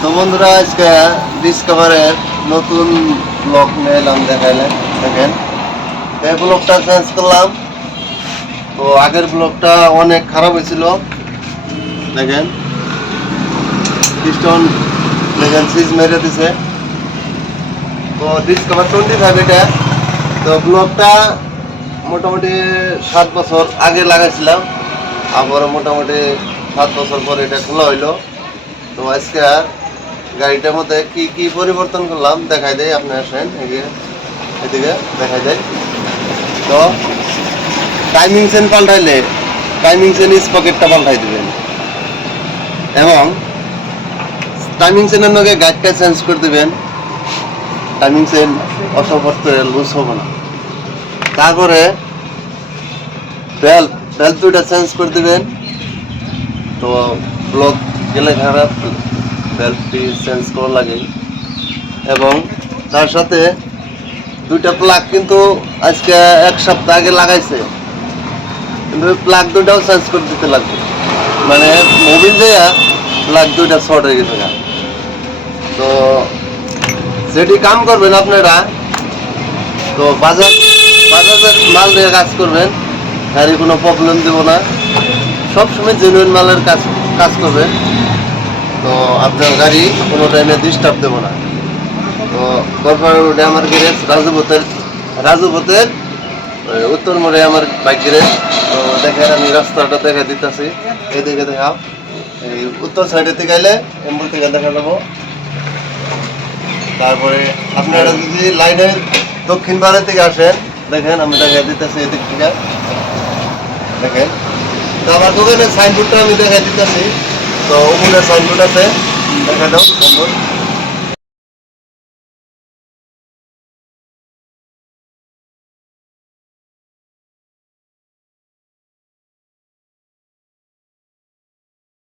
তো বন্ধুরা আজকে ডিসকভারের নতুন ব্লগ নিয়ে এলাম দেখাইলেন দেখেন। এই ব্লগটা চেঞ্জ করলাম। তো আগের ব্লগটা অনেক খারাপ হয়েছিল দেখেন, পিস্টন দেখেন সিজ মেরে দিছে। তো ডিসকভার 25 এটা। তো ব্লগটা মোটামুটি 7 বছর আগে লাগাইছিলাম, আবার মোটামুটি 7 বছর পরে এটা খোলা হইলো। তো আজকে গাড়িটার মধ্যে কি কি পরিবর্তন করলাম দেখাই দেয়, আপনি আসেন এদিকে দেখাই দেয়। তো টাইমিং চেন পাল্টাইলে টাইমিং চেন স্পকেটটা পাল্টাই দিবেন, এবং টাইমিং চেনের লগে গাইডটা চেঞ্জ করে দিবেন। টাইমিং চেন অসবর্ত লুজ হবে না। তারপরে বেল্ট দুইটা চেঞ্জ করে দিবেন। তো ব্লক গেলে খারাপ, বেল্টটি চেঞ্জ করা লাগে। এবং তার সাথে দুইটা প্লাগ কিন্তু আজকে 1 সপ্তাহ আগে লাগাইছে, কিন্তু প্লাগ দুইটাও চেঞ্জ করে দিতে লাগবে। মানে মোবিল দেয়া প্লাগ দুইটা শর্ট হয়ে গেছে। তো যেটি কাম করবেন আপনারা, তো বাজাজের মাল দিয়ে কাজ করবেন, গাড়ি কোনো প্রবলেম দেবো না, সবসময় জেনুইন মালের কাজ করবেন। তো আপনার গাড়ি কোনো টাইমে ডিস্টার্ব দেবো না। তো তারপর ওটা আমার গ্যারেজ রাজুপথের উত্তর মোড়ে আমার বাইক গ্যারেজ। তো দেখেন আমি রাস্তাটা দেখা দিতেছি, এদিকে দেখা। এই উত্তর সাইডে থেকে গেলে এমবুল থেকে দেখা যাবো। তারপরে আপনারা যদি লাইনের দক্ষিণ পাড়ের থেকে আসেন, দেখেন আমি দেখা দিতেছি এদিক থেকে দেখেন। তো আমার দোকানের সাইনবোর্ডটা আমি দেখা দিতেছি। তো উপরে সাইনবোর্ড আছে, দেখা দাও সাইনবোর্ড।